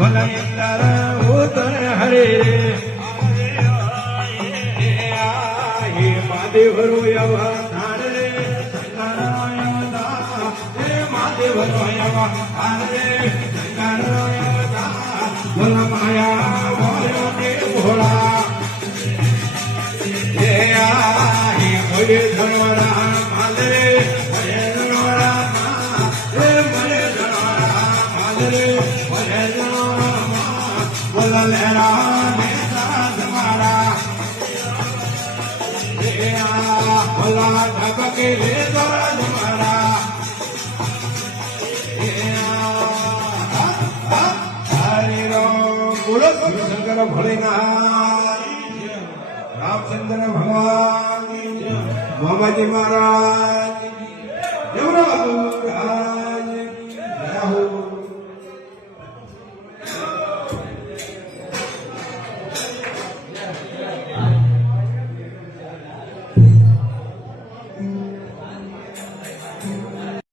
ભલા અંતર ઉતર હરે મહાદેવ અવતાર રે મહાદેવ અવતાર રે ભોલા માયા બોલો કે ભોળા ભલે ધનવાળા માદરે ભલે ધનવાળા ભલે ધનવાળા માદરે ભલે ધનવાળા બોલા લહેરા નેતા તમારા ભલા ધબકે લે તમારા હરે રામ બોલો શંકર ભોલેનાથ રામચંદ્ર ભગવાન બાબાજી મહારાજ